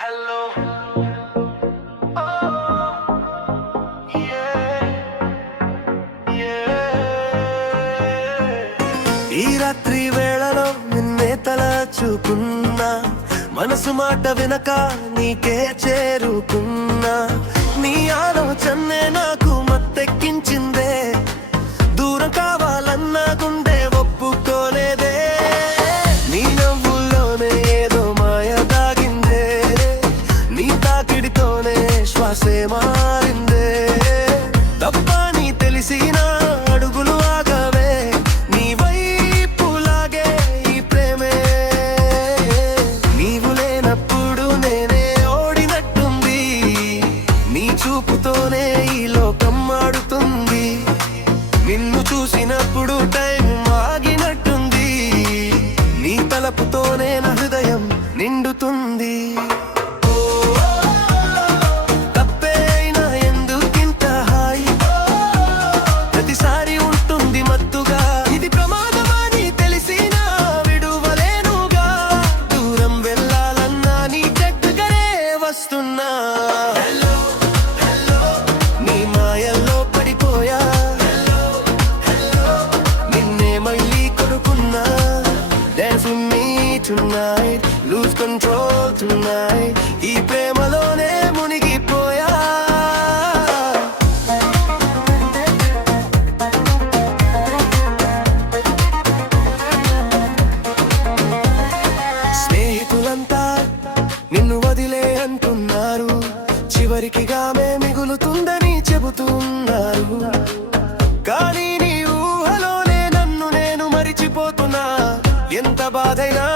Hello. Oh, yeah, yeah. ఈ రాత్రి వేళలో నిన్నే తలచుకున్నా, మనసు మాట వినక నీకే చేరుకున్నా. నీ ఆలోచనే నాకు మత్తెక్కించిందే, దూరం కావాలన్నా గుండె ఒప్పుకోలేదే. నీ నవ్వుల్లోనే ఏదో మాయ దాగిందే, నీ తాకిడితోనే శ్వాసే మారిందే. తప్పని తెలిసినా అడుగులు ఆగవే, నీ వైపులాగే ఈ ప్రేమే. నీవు లేనప్పుడు నేనే ఓడినట్టుంది, నీ చూపుతోనే ఈ లోకం ఆడుతుంది. నిన్ను చూసినప్పుడు టైం ఆగినట్టుంది, నీ తలపుతోనే నా హృదయం నిండుతుంది. తప్పేనా ఎందుకింత హాయి, ప్రతిసారి ఉంటుంది మత్తుగా. ఇది ప్రమాదమని తెలిసినా విడువలేనుగా, దూరం వెళ్ళాలన్నా నీ దగ్గరే వస్తున్నా. నీ మాయల్లో పడిపోయా, నిన్నే మళ్ళీ కొడుకున్నా. Dance with me tonight, lose control tonight. ఈ ప్రేమలోనే మునిగిపోయా. స్నేహితులంతా నిన్ను వదిలే అంటున్నారు, చివరికి గామే మిగులుతుందని చెబుతున్నారు. కానీ నీ ఊహలోనే నన్ను నేను మరిచిపోతున్నా, ఎంత బాధైనా